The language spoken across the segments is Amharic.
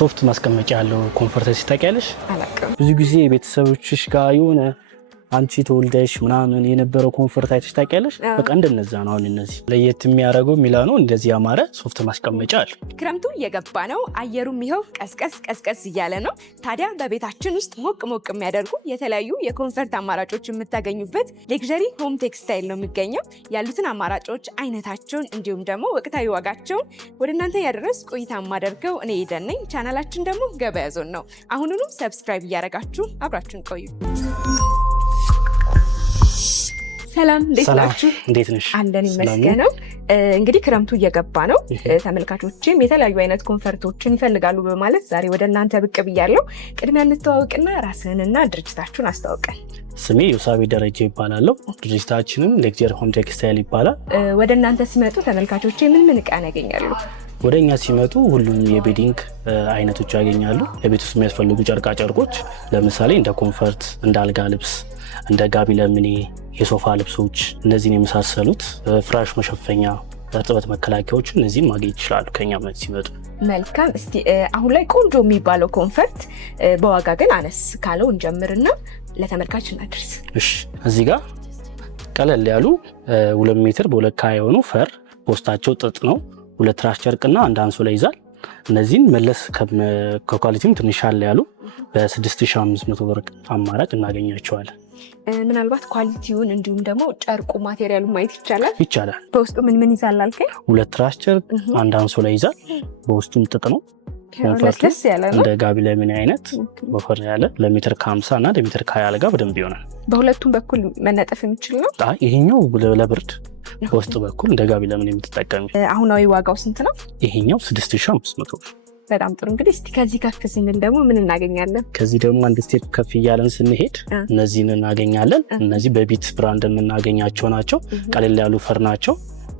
ሶፍት ማስቀመጫ ያለው ኮምፎርት ሲታቂያለሽ? አላውቅም። ብዙ ጊዜ ቤተሰቦችሽ ጋር የሆነ አንቺ ተወልደሽ ምናምን የነበረው ኮምፎርት አይተሽ ታቂያለሽ? በቃ እንደነዛ ነው። አሁን እነዚህ ለየት የሚያደርገው ሚላኖ እንደዚህ ያማረ ሶፍት ማስቀመጫ አለ። ክረምቱ እየገባ ነው። አየሩም ይኸው ቀስቀስ እያለ ነው። ታዲያ በቤታችን ውስጥ ሞቅ የሚያደርጉ የተለያዩ የኮምፎርት አማራጮች የምታገኙበት ሌክዠሪ ሆም ቴክስታይል ነው የሚገኘው። ያሉትን አማራጮች አይነታቸውን፣ እንዲሁም ደግሞ ወቅታዊ ዋጋቸውን ወደ እናንተ ያደረስ ቆይታ የማደርገው እኔ ኤደን ነኝ። ቻናላችን ደግሞ ገበያ ዞን ነው። አሁኑንም ሰብስክራይብ እያደረጋችሁ አብራችሁን ቆዩ። ሰላም እንዴት ናችሁ? እንዴት ነሽ? አለን ይመስገነው። እንግዲህ ክረምቱ እየገባ ነው። ተመልካቾችም የተለያዩ አይነት ኮምፎርቶችን ይፈልጋሉ በማለት ዛሬ ወደ እናንተ ብቅ ብያለሁ። ቅድሚያ እንተዋወቅና ራስህንና ድርጅታችሁን አስተዋውቀን። ስሜ ዮሳቤ ደረጀ ይባላለሁ። ድርጅታችንም ሌክዠሪ ሆም ቴክስታይል ይባላል። ወደ እናንተ ሲመጡ ተመልካቾች ምን ዕቃ ያገኛሉ? ወደ እኛ ሲመጡ ሁሉም የቤዲንግ አይነቶች ያገኛሉ። ለቤት ውስጥ የሚያስፈልጉ ጨርቃ ጨርቆች ለምሳሌ እንደ ኮምፎርት፣ እንደ አልጋ ልብስ፣ እንደ ጋቢ ለምኔ፣ የሶፋ ልብሶች፣ እነዚህን የመሳሰሉት ፍራሽ መሸፈኛ፣ እርጥበት መከላከያዎች እነዚህን ማግኘት ይችላሉ ከኛ ሲመጡ። መልካም። እስቲ አሁን ላይ ቆንጆ የሚባለው ኮምፎርት በዋጋ ግን አነስ ካለው እንጀምርና ለተመልካች እናድርስ። እሺ፣ እዚህ ጋር ቀለል ያሉ 2 ሜትር በ2 ካሬ የሆኑ ፈር ፖስታቸው ጥጥ ነው። 2 ትራስ ጨርቅና አንድ አንሶላ ይዛል። እነዚህን መለስ ከኳሊቲም ትንሽ አለ ያሉ በ6500 ብር አማራጭ እናገኛቸዋለን። ምናልባት ኳሊቲውን እንዲሁም ደግሞ ጨርቁ ማቴሪያሉ ማየት ይቻላል? ይቻላል። በውስጡ ምን ይዛል አልከኝ? 2 ትራስ ጨርቅ አንድ አንሶላ ይዛል። በውስጡም ጥጥ ነው። ለስለስ ያለ ነው። እንደ ጋቢ ለምን አይነት ወፈር ያለ ለሜትር ከ50 እና ለሜትር ከ20 አልጋ በደንብ ይሆናል። በሁለቱም በኩል መነጠፍ የሚችል ነው። ይሄኛው ለብርድ በውስጥ በኩል እንደ ጋቢ ለምን የምትጠቀሚ። አሁናዊ ዋጋው ስንት ነው? ይሄኛው 6500 ብር። በጣም ጥሩ። እንግዲህ እስቲ ከዚህ ከፍ ስንል ደግሞ ምን እናገኛለን? ከዚህ ደግሞ አንድ ስቴፕ ከፍ እያለን ስንሄድ እነዚህን እናገኛለን። እነዚህ በቢት ብራንድ የምናገኛቸው ናቸው። ቀለል ያሉ ፈር ናቸው።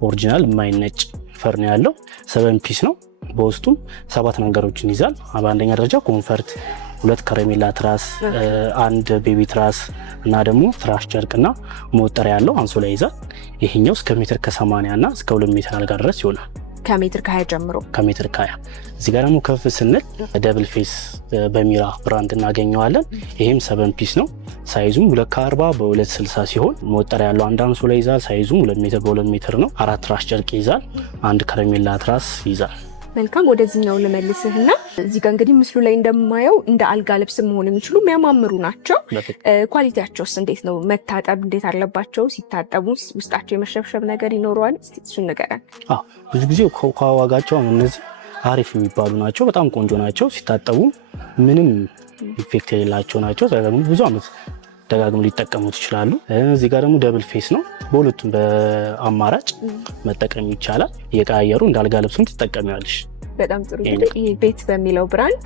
ኦሪጂናል የማይነጭ ፈር ነው ያለው። 7 ፒስ ነው። በውስጡም 7 ነገሮችን ይዛል። በአንደኛ ደረጃ ኮምፎርት፣ 2 ከረሜላ ትራስ፣ 1 ቤቢ ትራስ እና ደግሞ ትራስ ጨርቅና መወጠሪያ ያለው አንሶላ ይዛል። ይሄኛው እስከ ሜትር ከ80 እና እስከ 2 ሜትር አልጋ ድረስ ይሆናል። ከሜትር ከ20 ጀምሮ ከሜትር ከ20። እዚህ ጋር ደግሞ ከፍ ስንል ደብል ፌስ በሚራ ብራንድ እናገኘዋለን። ይሄም 7 ፒስ ነው። ሳይዙም 2 ከ40 በ260 ሲሆን መወጠሪያ ያለው አንድ አንሶላ ይዛል። ሳይዙም 2 ሜትር በ2 ሜትር ነው። 4 ትራስ ጨርቅ ይዛል። 1 ከረሜላ ትራስ ይዛል። መልካም። ወደዚህኛው ልመልስህና እዚህ ጋር እንግዲህ ምስሉ ላይ እንደማየው እንደ አልጋ ልብስ መሆን የሚችሉ የሚያማምሩ ናቸው። ኳሊቲያቸውስ እንዴት ነው? መታጠብ እንዴት አለባቸው? ሲታጠቡ ውስጣቸው የመሸብሸብ ነገር ይኖረዋል? እስቲ እሱን ንገረን። ብዙ ጊዜ ከዋጋቸው እነዚህ አሪፍ የሚባሉ ናቸው። በጣም ቆንጆ ናቸው። ሲታጠቡ ምንም ኢፌክት የሌላቸው ናቸው። ብዙ ዓመት ደጋግሞ ሊጠቀሙት ይችላሉ። እዚህ ጋር ደግሞ ደብል ፌስ ነው። በሁለቱም በአማራጭ መጠቀም ይቻላል። እየቀያየሩ እንደ አልጋ ልብስም ትጠቀሚዋለሽ። በጣም ጥሩ። ይሄ ቤት በሚለው ብራንድ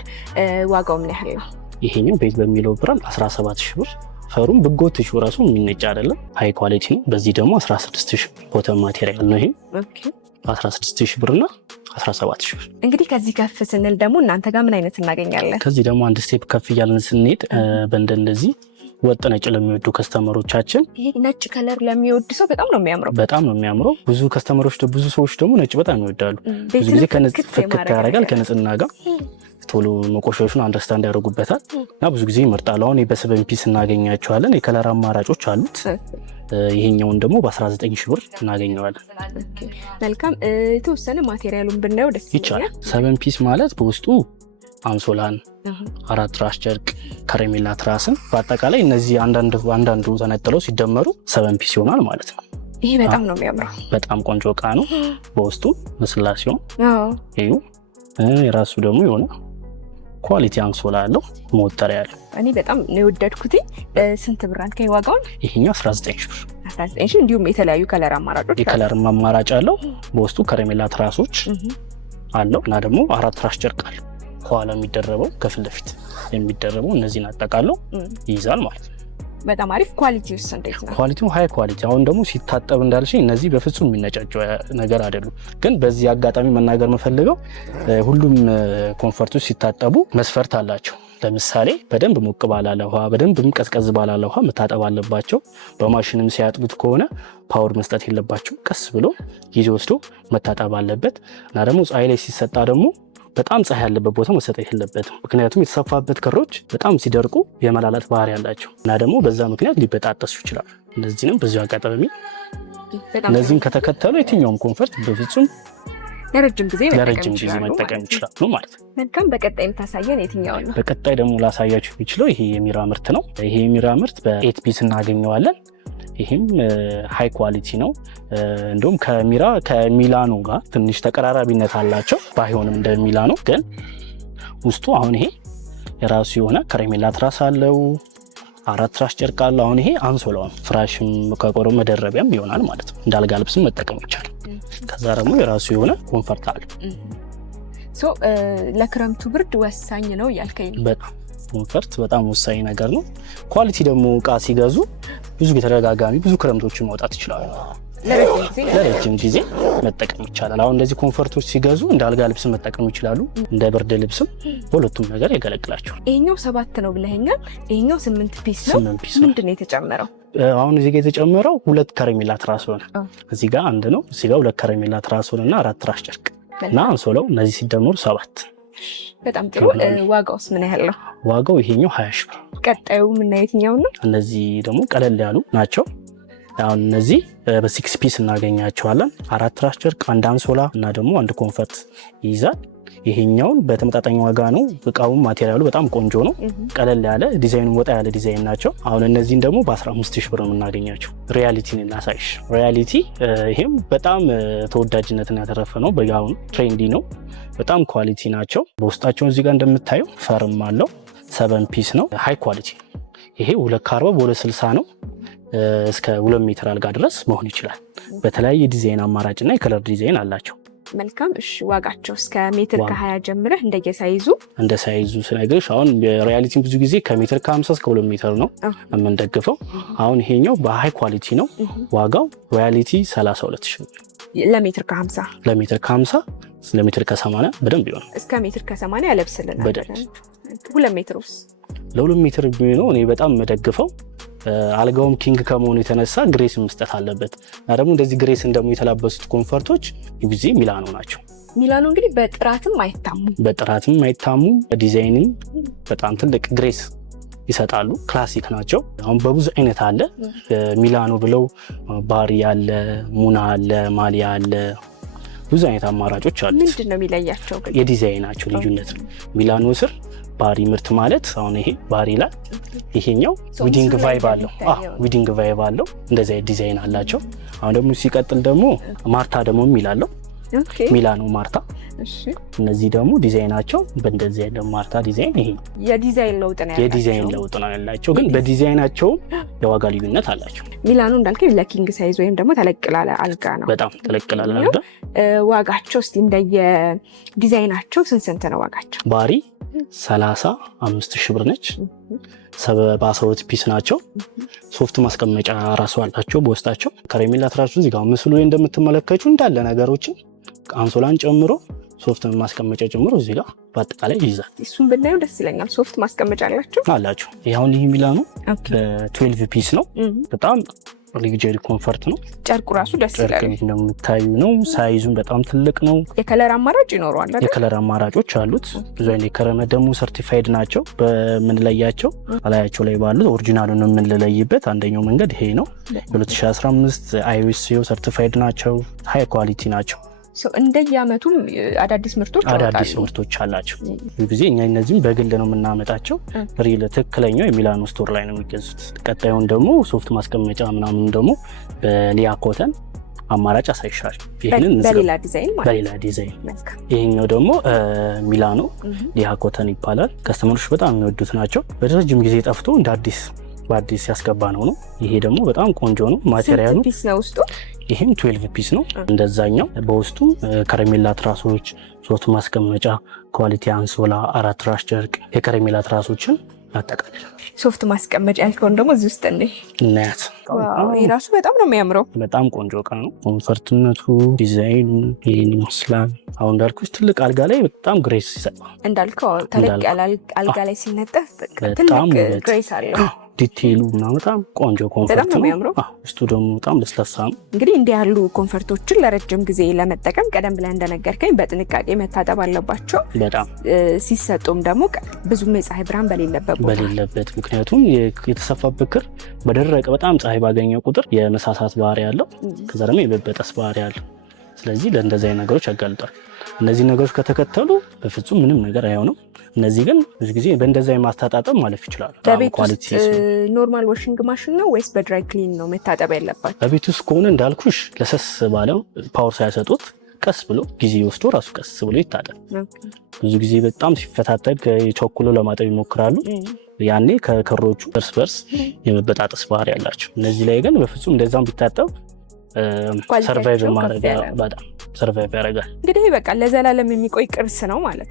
ዋጋው ምን ያህል ነው? ይሄኛው ቤት በሚለው ብራንድ 17000 ብር። ፈሩም ብጎትሽ ራሱ የሚነጭ አይደለም፣ ሃይ ኳሊቲ ነው። በዚህ ደግሞ 16000 ቦተም ማቴሪያል ነው። ይሄ 16000 ብርና 17000 ብር። እንግዲህ ከዚህ ከፍ ስንል ደግሞ እናንተ ጋር ምን አይነት እናገኛለን? ከዚህ ደግሞ አንድ ስቴፕ ከፍ እያለን ስንሄድ በእንደዚህ ወጥ ነጭ ለሚወዱ ከስተመሮቻችን፣ ይሄ ነጭ ከለር ለሚወድ ሰው በጣም ነው የሚያምረው። በጣም ነው የሚያምረው። ብዙ ሰዎች ደግሞ ነጭ በጣም ይወዳሉ። ብዙ ጊዜ ፍክት ያደርጋል ከንጽህና ጋር ቶሎ መቆሸሹን አንደርስታንድ ያደርጉበታል እና ብዙ ጊዜ ይመርጣሉ። አሁን በ7 ፒስ እናገኛቸዋለን። የከለር አማራጮች አሉት። ይሄኛውን ደግሞ በ19000 ብር እናገኘዋለን። መልካም። የተወሰነ ማቴሪያሉን ብናየው ደስ ይላል። 7 ፒስ ማለት በውስጡ አንሶላን፣ 4 ትራስ ጨርቅ፣ ከረሜላ ትራስን በአጠቃላይ እነዚህ አንዳንዱ ተነጥለው ሲደመሩ 7 ፒስ ይሆናል ማለት ነው። ይሄ በጣም ነው የሚያምረው። በጣም ቆንጆ እቃ ነው። በውስጡ መስላሲዮን ይዩ የራሱ ደግሞ የሆነ ኳሊቲ አንሶላ አለው። መወጠሪያ ያለው እኔ በጣም ነው የወደድኩት። ስንት ብር አልከኝ ዋጋውን? ይሄኛው 19000 ብር። 19000። እንዲሁም የተለያዩ ከለር አማራጮች የከለር አማራጭ አለው። በውስጡ ከረሜላ ትራሶች አለው እና ደግሞ 4 ትራስ ጨርቅ አለው። ከኋላ የሚደረበው ከፊት ለፊት የሚደረበው እነዚህን አጠቃለው ይይዛል ማለት ነው። በጣም አሪፍ። ኳሊቲው እንዴት ነው? ኳሊቲው ሃይ ኳሊቲ። አሁን ደግሞ ሲታጠብ እንዳልሽኝ እነዚህ በፍጹም የሚነጫቸው ነገር አይደሉም። ግን በዚህ አጋጣሚ መናገር መፈልገው ሁሉም ኮምፎርቶች ሲታጠቡ መስፈርት አላቸው። ለምሳሌ በደንብ ሞቅ ባላለ ውሃ፣ በደንብ ቀዝቀዝ ባላለ ውሃ መታጠብ አለባቸው። በማሽንም ሲያጥቡት ከሆነ ፓወር መስጠት የለባቸው። ቀስ ብሎ ጊዜ ወስዶ መታጠብ አለበት እና ደግሞ ፀሐይ ላይ ሲሰጣ ደግሞ በጣም ፀሐይ ያለበት ቦታ መሰጠት የለበትም። ምክንያቱም የተሰፋበት ክሮች በጣም ሲደርቁ የመላላት ባህሪ ያላቸው እና ደግሞ በዛ ምክንያት ሊበጣጠሱ ይችላሉ። እነዚህንም በዚሁ አጋጣሚ እነዚህን ከተከተሉ የትኛውም ኮንፈርት በፍጹም ለረጅም ጊዜ መጠቀም ይችላሉ ማለት ነው። መልካም። በቀጣይ የምታሳየን የትኛው ነው? በቀጣይ ደግሞ ላሳያችሁ የሚችለው ይሄ የሚራ ምርት ነው። ይሄ የሚራ ምርት በ8 ፒስ እናገኘዋለን። ይህም ሃይ ኳሊቲ ነው። እንደውም ከሚላኖ ጋር ትንሽ ተቀራራቢነት አላቸው። ባይሆንም እንደ ሚላኖ ግን ውስጡ አሁን ይሄ የራሱ የሆነ ከረሜላ ትራስ አለው። 4 ትራስ ጨርቅ አለው። አሁን ይሄ አንሶላው ፍራሽም ከቆሮ መደረቢያም ይሆናል ማለት ነው። እንዳልጋ ልብስም መጠቀም ይቻላል። ከዛ ደግሞ የራሱ የሆነ ኮንፈርት አለው። ለክረምቱ ብርድ ወሳኝ ነው ያልከኝ ነው። በጣም ኮንፈርት በጣም ወሳኝ ነገር ነው። ኳሊቲ ደግሞ እቃ ሲገዙ ብዙ ተደጋጋሚ ብዙ ክረምቶችን ማውጣት ይችላሉ። ለረጅም ጊዜ መጠቀም ይቻላል። አሁን እንደዚህ ኮንፈርቶች ሲገዙ እንደ አልጋ ልብስ መጠቀም ይችላሉ። እንደ ብርድ ልብስም በሁለቱም ነገር ያገለግላቸዋል። ይሄኛው 7 ነው ብለኸኛል። ይሄኛው 8 ፒስ ነው። ምንድን ነው የተጨመረው? አሁን እዚህ ጋር የተጨመረው 2 ከረሜላ ትራስ ሆነ። እዚህ ጋር 1 ነው። እዚህ ጋር 2 ከረሜላ ትራስ ሆነ እና 4 ትራስ ጨርቅ እና አንሶላው እነዚህ ሲደመሩ 7። በጣም ጥሩ። ዋጋውስ ምን ያህል ነው? ዋጋው ይሄኛው 20 ሺህ ብር። ቀጣዩ ምን የትኛው ነው? እነዚህ ደግሞ ቀለል ያሉ ናቸው። አሁን እነዚህ በ6 ፒስ እናገኛቸዋለን። 4 ትራስ ጨርቅ፣ 1 አንሶላ እና ደግሞ 1 ኮንፈርት ይይዛል። ይሄኛውን በተመጣጣኝ ዋጋ ነው። እቃውም ማቴሪያሉ በጣም ቆንጆ ነው። ቀለል ያለ ዲዛይኑ ወጣ ያለ ዲዛይን ናቸው። አሁን እነዚህን ደግሞ በ15 ሺህ ብር የምናገኛቸው። ሪያሊቲን እናሳይሽ። ሪያሊቲ ይሄም በጣም ተወዳጅነትን ያተረፈ ነው። በጋውን ትሬንዲ ነው። በጣም ኳሊቲ ናቸው። በውስጣቸው እዚህ ጋር እንደምታየው ፈርም አለው። 7 ፒስ ነው። ሃይ ኳሊቲ። ይሄ 240 በ260 ነው። እስከ 2 ሜትር አልጋ ድረስ መሆን ይችላል። በተለያየ ዲዛይን አማራጭና የከለር ዲዛይን አላቸው። መልካም። እሺ ዋጋቸው እስከ ሜትር ከ20 ጀምረህ እንደ ሳይዙ ስነግርሽ፣ አሁን ሪያሊቲ ብዙ ጊዜ ከሜትር ከ50 እስከ 2 ሜትር ነው የምንደግፈው። አሁን ይሄኛው በሃይ ኳሊቲ ነው። ዋጋው ሪያሊቲ 32 ሺህ ለሜትር ከ50 ለሜትር ከ80 በደንብ ይሆናል። እስከ ሜትር ከ80 ያለብስልናል። 2 ሜትር ውስጥ ለ2 ሜትር ነው እኔ በጣም መደግፈው። አልጋውም ኪንግ ከመሆኑ የተነሳ ግሬስ መስጠት አለበት እና ደግሞ እንደዚህ ግሬስ እንደሞ የተላበሱት ኮንፈርቶች ጊዜ ሚላኖ ናቸው። ሚላኖ እንግዲህ በጥራትም አይታሙ በዲዛይንም በጣም ትልቅ ግሬስ ይሰጣሉ። ክላሲክ ናቸው። አሁን በብዙ አይነት አለ። ሚላኖ ብለው ባሪ አለ፣ ሙና አለ፣ ማሊያ አለ። ብዙ አይነት አማራጮች አሉ። ምንድነው የሚለያቸው? የዲዛይናቸው ልዩነት ነው። ሚላኖ ስር ባሪ ምርት ማለት አሁን ይሄ ባሪ ላይ ይሄኛው ዊዲንግ ቫይብ አለው። እንደዚህ ዲዛይን አላቸው። አሁን ደግሞ ሲቀጥል ደግሞ ማርታ ደግሞ የሚላለው ሚላኖ ማርታ። እነዚህ ደግሞ ዲዛይናቸው በእንደዚህ አይነት ማርታ ዲዛይን። ይሄ የዲዛይን ለውጥ ነው ያላቸው፣ ግን በዲዛይናቸው የዋጋ ልዩነት አላቸው። ሚላኖ እንዳልከኝ ለኪንግ ሳይዝ ወይም ደግሞ ተለቅላለ አልጋ ነው። በጣም ተለቅላለ አልጋ። ዋጋቸው እስቲ እንደየ ዲዛይናቸው ስንት ነው ዋጋቸው? ባሪ 35 ሺህ ብር ነች። 72 ፒስ ናቸው። ሶፍት ማስቀመጫ ራሱ አላቸው በውስጣቸው። ከረሜላ ትራሱ እዚህ ጋር ምስሉ ላይ እንደምትመለከቱ እንዳለ ነገሮችን አንሶላን ጨምሮ ሶፍት ማስቀመጫ ጨምሮ እዚህ ጋር በአጠቃላይ ይይዛል። እሱን ብናየው ደስ ይለኛል። ሶፍት ማስቀመጫ አላቸው። ይሄውን ይሄ ሚላኖ በ12 ፒስ ነው። በጣም ሪጅሪ ኮንፈርት ነው። ጨርቁ ራሱ ደስ ይላል። እንደምታዩ ነው። ሳይዙን በጣም ትልቅ ነው። የከለር አማራጭ ይኖረዋል አይደል? የከለር አማራጮች አሉት። ብዙ አይነት የከረመ ደግሞ ሰርቲፋይድ ናቸው። በምንለያቸው አላያቸው ላይ ባሉት ኦሪጂናሉን የምንለይበት አንደኛው መንገድ ይሄ ነው። 2015 ISO ሰርቲፋይድ ናቸው። ሃይ ኳሊቲ ናቸው። እንደየአመቱም አዳዲስ ምርቶች አላቸው። ብዙ ጊዜ እኛ እነዚህም በግል ነው የምናመጣቸው። ሪል ትክክለኛው የሚላኖ ስቶር ላይ ነው የሚገዙት። ቀጣዩን ደግሞ ሶፍት ማስቀመጫ ምናምን ደግሞ በሊያ ኮተን አማራጭ አሳይሻል። ይሄንን በሌላ ዲዛይን ይሄኛው ደግሞ ሚላኖ ሊያ ኮተን ይባላል። ከስተመሮች በጣም የሚወዱት ናቸው። በረጅም ጊዜ ጠፍቶ እንደ በአዲስ ያስገባ ነው። ይሄ ደግሞ በጣም ቆንጆ ነው። ማቴሪያሉ ይሄም 12 ፒስ ነው። እንደዛኛው በውስጡ ከረሜላ ትራሶች፣ ሶፍት ማስቀመጫ፣ ኳሊቲ አንሶላ፣ 4 ትራስ ጨርቅ፣ የከረሜላ ትራሶችን ያጠቃልላል። ሶፍት ማስቀመጫ ያልከውን ደግሞ እዚህ ውስጥ እናያት። ይሄ ራሱ በጣም ነው የሚያምረው። በጣም ቆንጆ እቃ ነው። ኮንፈርትነቱ፣ ዲዛይኑ ይሄን ይመስላል። አሁን እንዳልኩሽ ትልቅ አልጋ ላይ በጣም ግሬስ ይሰጣል። እንዳልከው ተለቅ ያለ አልጋ ላይ ሲነጠፍ ትልቅ ግሬስ አለው። ዲቴይሉ ምናምን በጣም ቆንጆ ኮንፈርት ነው። ውስጡ ደግሞ በጣም ለስላሳ ነው። እንግዲህ እንዲህ ያሉ ኮንፈርቶችን ለረጅም ጊዜ ለመጠቀም ቀደም ብለህ እንደነገርከኝ በጥንቃቄ መታጠብ አለባቸው። በጣም ሲሰጡም ደግሞ ብዙም የፀሐይ ብርሃን በሌለበት ምክንያቱም የተሰፋበት ክር በደረቀ በጣም ፀሐይ ባገኘው ቁጥር የመሳሳት ባህሪ ያለው ከዛ ደግሞ የመበጠስ ባህሪ ያለው። ስለዚህ ለእንደዚህ አይነት ነገሮች ያጋልጣል። እነዚህ ነገሮች ከተከተሉ በፍጹም ምንም ነገር አይሆንም። እነዚህ ግን ብዙ ጊዜ በእንደዚህ ማስተጣጠብ ማለፍ ይችላል። በቤት ውስጥ ኖርማል ዋሽንግ ማሽን ነው ወይስ በድራይ ክሊን ነው መታጠብ ያለባቸው? በቤት ውስጥ ከሆነ እንዳልኩሽ ለሰስ ባለው ፓወር ሳይሰጡት ቀስ ብሎ ጊዜ ወስዶ ራሱ ቀስ ብሎ ይታጠብ። ብዙ ጊዜ በጣም ሲፈታተግ ቸኩሎ ለማጠብ ይሞክራሉ። ያኔ ከክሮቹ እርስ በርስ የመበጣጠስ ባህሪ ያላቸው። እነዚህ ላይ ግን በፍጹም እንደዛም ቢታጠብ ሰርቫይቭ ማድረግ በጣም ሰርቫይቭ ያደርጋል። እንግዲህ በቃ ለዘላለም የሚቆይ ቅርስ ነው ማለት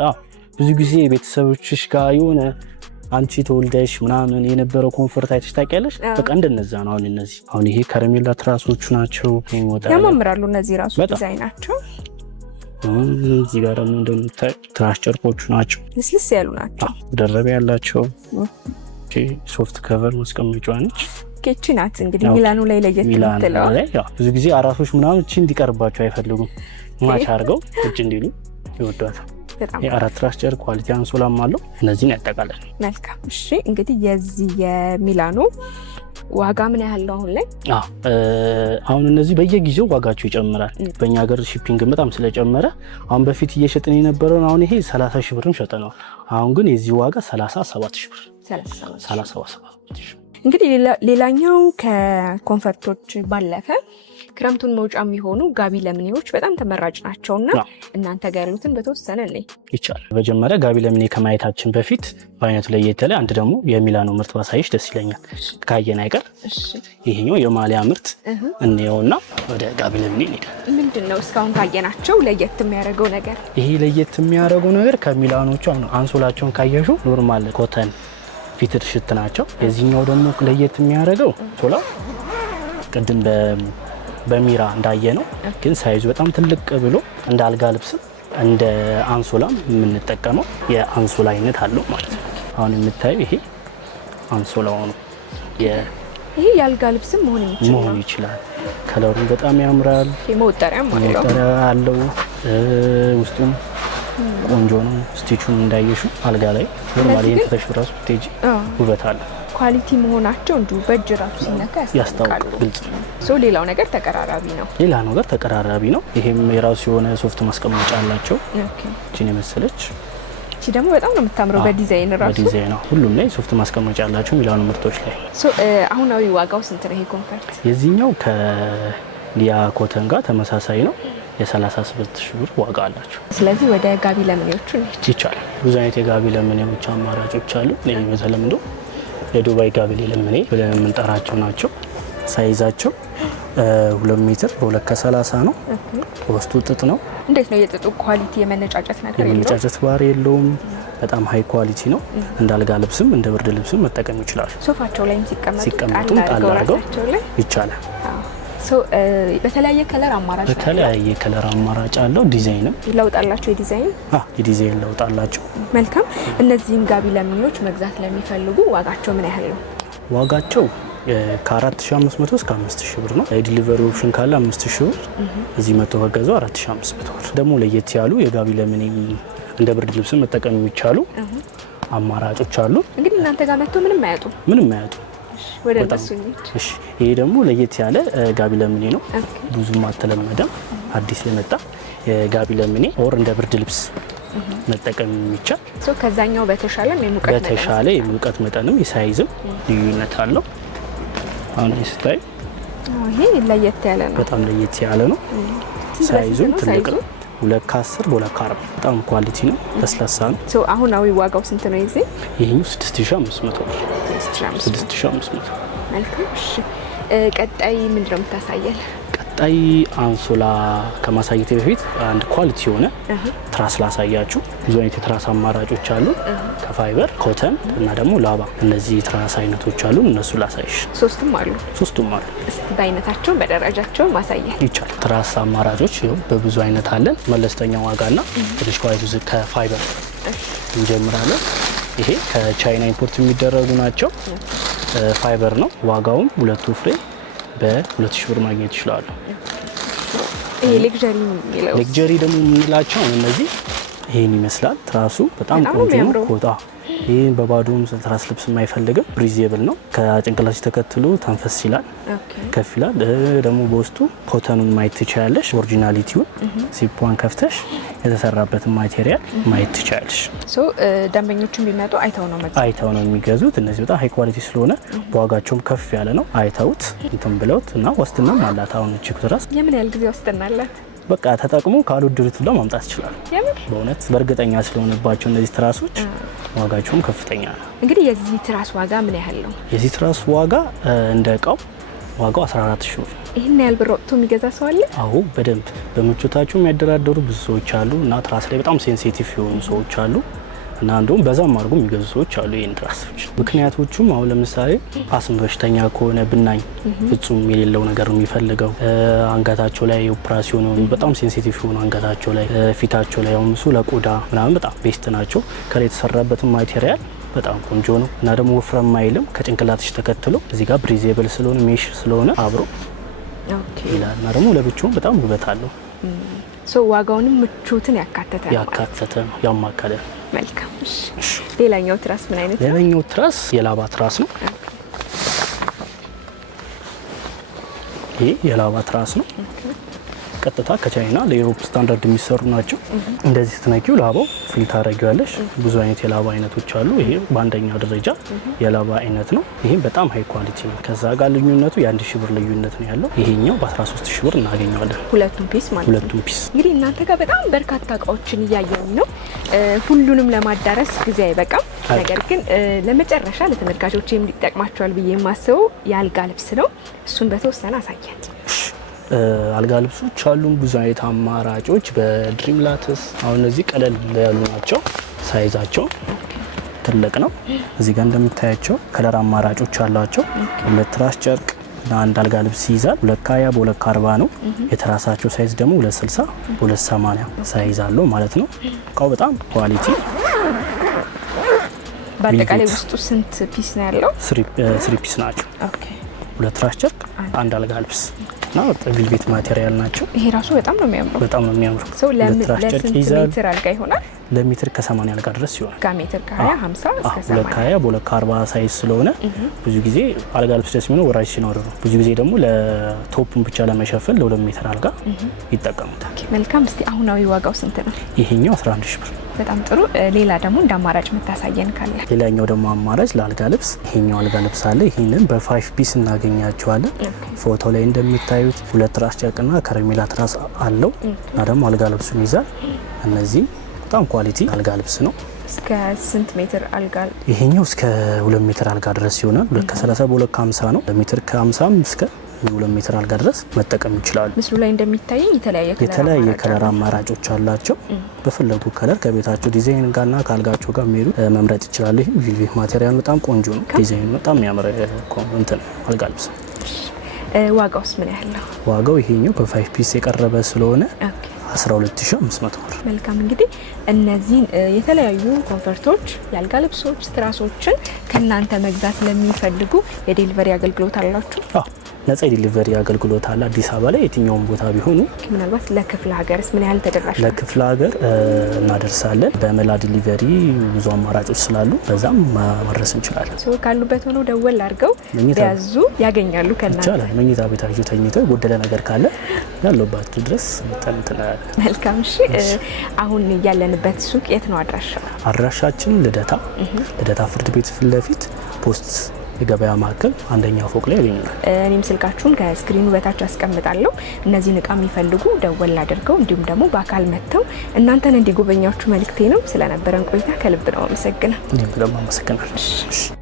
ነው። ብዙ ጊዜ ቤተሰቦችሽ ጋር የሆነ አንቺ ተወልደሽ ምናምን የነበረው ኮንፈርት አይተሽ ታውቂያለሽ? በቃ እንደነዛ ነው። አሁን ይሄ ከረሜላ ትራሶቹ ናቸው። ያማምራሉ እነዚህ ራሱ ዲዛይናቸው። እዚህ ጋር ደግሞ እንደምታይ ትራስ ጨርቆቹ ናቸው። ልስልስ ያሉ ናቸው። ደረቢያ ያላቸው ሶፍት ከቨር ማስቀመጫዋ ነች። ኬቺ ናት እንግዲህ ሚላኑ ላይ ለየት የምትለው። ብዙ ጊዜ አራሶች ምናምን እቺ እንዲቀርባቸው አይፈልጉም። ማች አድርገው እጭ እንዲሉ ይወዷታል። የአራት ትራስ ጨርቅ ኳሊቲ አንሶላም አለው። እነዚህን ያጠቃልላል። መልካም። እሺ እንግዲህ የዚህ የሚላኑ ዋጋ ምን ያህል ነው አሁን ላይ? አሁን እነዚህ በየጊዜው ዋጋቸው ይጨምራል። በእኛ ሀገር ሺፒንግ በጣም ስለጨመረ አሁን በፊት እየሸጥን የነበረውን አሁን ይሄ 30 ሺህ ብርም ሸጠ ነው። አሁን ግን የዚህ ዋጋ 37 ሺህ ብር 37 ሺህ። እንግዲህ ሌላኛው ከኮንፈርቶች ባለፈ ክረምቱን መውጫ የሚሆኑ ጋቢ ለምኔዎች በጣም ተመራጭ ናቸውና እናንተ ጋር ያሉትን በተወሰነ ላይ ይቻላል። መጀመሪያ ጋቢ ለምኔ ከማየታችን በፊት በአይነቱ ላይ የተለ አንድ ደግሞ የሚላኖ ምርት ባሳይሽ ደስ ይለኛል። ካየን አይቀር ይሄኛው የማሊያ ምርት እንየውና ወደ ጋቢ ለምኔ እንሄዳለን። ምንድነው እስካሁን ካየናቸው ለየት የሚያደርገው ነገር? ይሄ ለየት የሚያደርገው ነገር ከሚላኖቹ አንሶላቸውን ካየሹ ኖርማል ኮተን ፊትር ሽት ናቸው። የዚህኛው ደግሞ ለየት የሚያደርገው ሶላ ቅድም በሚራ እንዳየ ነው፣ ግን ሳይዙ በጣም ትልቅ ብሎ እንደ አልጋ ልብስ እንደ አንሶላም የምንጠቀመው የአንሶላ አይነት አለው ማለት ነው። አሁን የምታየው ይሄ አንሶላው ነው። ይሄ የአልጋ ልብስም መሆን ይችላል። ከለሩን በጣም ያምራል። መወጠሪያ አለው። ውስጡም ቆንጆ ነው። ስቲቹን እንዳየሹ አልጋ ላይ ኖርማሊ እንተተሽ ራሱ ቴጂ ውበት አለ። ኳሊቲ መሆናቸው እንዲሁ በእጅ ራሱ ሲነካ ያስታውቃሉ። ግልጽ ነው። ሌላው ነገር ተቀራራቢ ነው። ይሄም የራሱ የሆነ ሶፍት ማስቀመጫ አላቸው። እቺን የመሰለች እቺ ደግሞ በጣም ነው የምታምረው በዲዛይን ራሱ። በዲዛይን ነው። ሁሉም ላይ ሶፍት ማስቀመጫ አላቸው ሚላኖ ምርቶች ላይ። አሁናዊ ዋጋው ስንት ነው ይሄ ኮንፈርት? የዚህኛው ከሊያ ኮተን ጋር ተመሳሳይ ነው። የ38 ሺህ ብር ዋጋ አላቸው። ስለዚህ ወደ ጋቢ ለምኔዎቹ ይቻላል። ብዙ አይነት የጋቢ ለምኔዎች አማራጮች አሉ። በተለምዶ የዱባይ ጋቢ ለምኔ ብለን የምንጠራቸው ናቸው። ሳይዛቸው 2 ሜትር በ2 ከ30 ነው። ውስጡ ጥጥ ነው። እንዴት ነው የጥጡ ኳሊቲ? የመነጫጨት ነገር የለውም። የመነጫጨት ባህሪ የለውም። በጣም ሃይ ኳሊቲ ነው። እንደ አልጋ ልብስም እንደ ብርድ ልብስም መጠቀም ይችላሉ። ሶፋቸው ላይም ሲቀመጡ ጣል አድርገው ይቻላል። በተለያየ ከለር አማራጭ አለው። ዲዛይንም ለውጥ አላቸው። የዲዛይን ለውጥ አላቸው። መልካም። እነዚህን ጋቢ ለምኔዎች መግዛት ለሚፈልጉ ዋጋቸው ምን ያህል ነው? ዋጋቸው ከ4500 እስከ 5000 ብር ነው። የዲሊቨሪ ኦፕሽን ካለ 5000 ብር፣ እዚህ መጥቶ ከገዛው 4500 ብር። ደግሞ ለየት ያሉ የጋቢ ለምኔ እንደ ብርድ ልብስ መጠቀም የሚቻሉ አማራጮች አሉ። እንግዲህ እናንተ ጋር መጥቶ ምንም አያጡ። ይሄ ደግሞ ለየት ያለ ጋቢ ለምኔ ነው። ብዙም አልተለመደም። አዲስ የመጣ የጋቢ ለምኔ ኦር እንደ ብርድ ልብስ መጠቀም የሚቻል ከዛኛው በተሻለ የሙቀት መጠንም የሳይዝም ልዩነት አለው። አሁን ስታይ ይሄ ለየት ያለ ነው። በጣም ለየት ያለ ነው። ሳይዙም ትልቅ ነው። 2 ከ10 በ2 ከ40 በጣም ኳሊቲ ነው። ለስላሳ ነው። አሁናዊ ዋጋው ስንት ነው? ይሄኛው 6500 ብር። 6500። መልካም። እሺ ቀጣይ ምንድነው የምታሳየን? ቀጣይ አንሶላ ከማሳየቴ በፊት አንድ ኳሊቲ የሆነ ትራስ ላሳያችሁ። ብዙ አይነት የትራስ አማራጮች አሉ። ከፋይበር፣ ኮተን እና ደግሞ ላባ። እነዚህ ትራስ አይነቶች አሉ። እነሱ ላሳይሽ። ሶስቱም አሉ። እስቲ በአይነታቸው በደረጃቸው ማሳየን ይቻላል። ትራስ አማራጮች በብዙ አይነት አለን። መለስተኛ ዋጋና ትንሽ ኳሊቲ ከፋይበር እንጀምራለን። ይሄ ከቻይና ኢምፖርት የሚደረጉ ናቸው። ፋይበር ነው። ዋጋውም ሁለቱ ፍሬ በ2000 ብር ማግኘት ይችላሉ። ይሄ ሌክዠሪ ደግሞ የምንላቸው እነዚህ ይሄን ይመስላል። ትራሱ በጣም ቆንጆ ነው። ኮታ ይሄን በባዶም ትራስ ልብስ የማይፈልግም ብሪዜብል ነው። ከጭንቅላት ተከትሎ ተንፈስ ይላል፣ ከፍ ይላል። ደግሞ በውስጡ ኮተኑን ማየት ትችላለሽ። ኦሪጂናሊቲውን ሲፖን ከፍተሽ የተሰራበትን ማቴሪያል ማየት ትችላለሽ። ደንበኞቹን ቢመጡ አይተው ነው የሚገዙት። እነዚህ በጣም ሃይ ኳሊቲ ስለሆነ በዋጋቸውም ከፍ ያለ ነው። አይተውት እንትን ብለውት እና ዋስትናም አላት። አሁን እቺ ትራስ የምን ያህል ጊዜ ዋስትና አላት? በቃ ተጠቅሞ ካልወደዱት ብለው ማምጣት ይችላል። በእውነት በእርግጠኛ ስለሆነባቸው እነዚህ ትራሶች ዋጋቸውም ከፍተኛ ነው። እንግዲህ የዚህ ትራስ ዋጋ ምን ያህል ነው? የዚህ ትራስ ዋጋ እንደ እቃው ዋጋው 14000 ብር። ይሄን ያህል ብር ወጥቶ የሚገዛ ሰው አለ? አዎ በደንብ በምቾታቸው የሚያደራደሩ ብዙ ሰዎች አሉ እና ትራስ ላይ በጣም ሴንሲቲቭ የሆኑ ሰዎች አሉ እና እንደውም በዛም አድርጎ የሚገዙ ሰዎች አሉ ይሄን ትራሶች። ምክንያቶቹም አሁን ለምሳሌ አስም በሽተኛ ከሆነ ብናኝ ፍጹም የሌለው ነገር ነው የሚፈልገው። አንገታቸው ላይ ኦፕራሲዮን ነው በጣም ሴንሲቲቭ የሆኑ አንገታቸው ላይ፣ ፊታቸው ላይ አሁን እሱ ለቆዳ ምናምን በጣም ቤስት ናቸው። ከላይ የተሰራበትን ማቴሪያል በጣም ቆንጆ ነው እና ደግሞ ወፍረም አይልም። ከጭንቅላትሽ ተከትሎ እዚህ ጋር ብሪዜብል ስለሆነ ሜሽ ስለሆነ አብሮ ይላል እና ደግሞ ለብቻው በጣም ውበት አለው። ዋጋውንም ምቾትን ያካተተ ነው ያማከለ። መልካም። ሌላኛው ትራስ ምን አይነት ነው? ሌላኛው ትራስ የላባ ትራስ ነው። ይሄ የላባ ትራስ ነው። ቀጥታ ከቻይና ለዩሮፕ ስታንዳርድ የሚሰሩ ናቸው። እንደዚህ ስትነኪው ላባው ፊል ታደርጊዋለሽ። ብዙ አይነት የላባ አይነቶች አሉ። ይሄ በአንደኛ ደረጃ የላባ አይነት ነው። ይሄም በጣም ሃይ ኳሊቲ ነው። ከዛ ጋር ልዩነቱ የ1000 ብር ልዩነት ነው ያለው። ይሄኛው በ13000 ብር እናገኘዋለን። ሁለቱም ፒስ ማለት ነው። ሁለቱም ፒስ። እንግዲህ እናንተ ጋር በጣም በርካታ እቃዎችን እያየን ነው። ሁሉንም ለማዳረስ ጊዜ አይበቃም። ነገር ግን ለመጨረሻ ለተመልካቾች የሚጠቅማቸዋል ብዬ የማስበው የአልጋ ልብስ ነው። እሱን በተወሰነ አሳየን። አልጋ ልብሶች አሉ ብዙ አይነት አማራጮች በድሪም ላትስ። አሁን እነዚህ ቀለል ያሉ ናቸው። ሳይዛቸው ትልቅ ነው። እዚህ ጋር እንደምታያቸው ከለር አማራጮች አሏቸው። ሁለት ትራስ ጨርቅ ለአንድ አልጋ ልብስ ይይዛል። 220 በ240 ነው። የትራሳቸው ሳይዝ ደግሞ 260 በ280 ሳይዝ አለው ማለት ነው። እቃው በጣም ኳሊቲ። በአጠቃላይ ውስጡ ስንት ፒስ ነው ያለው? 3 ፒስ ናቸው። ሁለት ትራስ ጨርቅ አንድ አልጋ ልብስ እና ቬልቬት ማቴሪያል ናቸው። ይሄ ራሱ በጣም ነው የሚያምረው። በጣም ነው የሚያምረው። ለስንት ሜትር አልጋ ይሆናል? ለሜትር ከ80 አልጋ ድረስ ይሆናል። ከሜትር ከ20 50 እስከ 70 220 በ240 ሳይዝ ስለሆነ ብዙ ጊዜ አልጋ ልብስ ደስ የሚሆነው ወራጅ ሲኖር ነው። ብዙ ጊዜ ደግሞ ለቶፑን ብቻ ለመሸፈን ለ2 ሜትር አልጋ ይጠቀሙታል። መልካም። እስቲ አሁናዊ ዋጋው ስንት ነው? ይሄኛው 11000 ብር። በጣም ጥሩ። ሌላ ደግሞ እንደ አማራጭ የምታሳየን ካለ? ሌላኛው ደግሞ አማራጭ ለአልጋ ልብስ ይሄኛው አልጋ ልብስ አለ። ይሄንን በ5 ፒስ እናገኛቸዋለን። ፎቶ ላይ እንደምታዩት ሁለት ትራስ ጨርቅና ከረሜላ ትራስ አለው እና ደግሞ አልጋ ልብሱን ይዛል። እነዚህ በጣም ኳሊቲ አልጋ ልብስ ነው። እስከ ስንት ሜትር አልጋ? ይሄኛው እስከ 2 ሜትር አልጋ ድረስ ይሆናል። 230 በ250 ነው። ሜትር ከ50 እስከ 2 ሜትር አልጋ ድረስ መጠቀም ይችላሉ። ምስሉ ላይ እንደሚታየኝ የተለያየ ከለር አማራጮች አላቸው። በፈለጉ ከለር ከቤታቸው ዲዛይን ጋርና ከአልጋቸው ጋር የሚሄዱ መምረጥ ይችላሉ። ይሄ ቬልቬት ማቴሪያል በጣም ቆንጆ ነው። ዲዛይኑ በጣም የሚያምር እንትን አልጋ ልብስ። ዋጋውስ ምን ያህል ነው? ዋጋው ይሄኛው በ5 ፒስ የቀረበ ስለሆነ 12500 ብር። መልካም። እንግዲህ እነዚህን የተለያዩ ኮንፈርቶች፣ የአልጋ ልብሶች፣ ትራሶችን ከእናንተ መግዛት ለሚፈልጉ የዴሊቨሪ አገልግሎት አላችሁ? ነጻ ዲሊቨሪ አገልግሎት አለ። አዲስ አበባ ላይ የትኛውም ቦታ ቢሆኑ። ምናልባት ለክፍለ ሀገርስ ምን ያህል ተደራሽ? ለክፍለ ሀገር እናደርሳለን። በመላ ዲሊቨሪ ብዙ አማራጮች ስላሉ በዛም ማድረስ እንችላለን። ሰው ካሉበት ሆነው ደወል አድርገው ቢያዙ ያገኛሉ ከእናንተ። ይቻላል። መኝታ ቤታቸው ተኝተው የጎደለ ነገር ካለ ያለባቸው ድረስ እንተናለን። መልካም። እሺ፣ አሁን ያለንበት ሱቅ የት ነው አድራሻው? አድራሻችን ልደታ ፍርድ ቤት ፊት ለፊት ፖስት የገበያ ማዕከል አንደኛ ፎቅ ላይ ያገኙናል። እኔም ስልካችሁን ከስክሪኑ በታች አስቀምጣለሁ። እነዚህን እቃ የሚፈልጉ ደወል አድርገው እንዲሁም ደግሞ በአካል መጥተው እናንተን እንዲጎበኛችሁ መልእክቴ ነው። ስለነበረን ቆይታ ከልብ ነው አመሰግናለሁ። እኔም በጣም አመሰግናለሁ።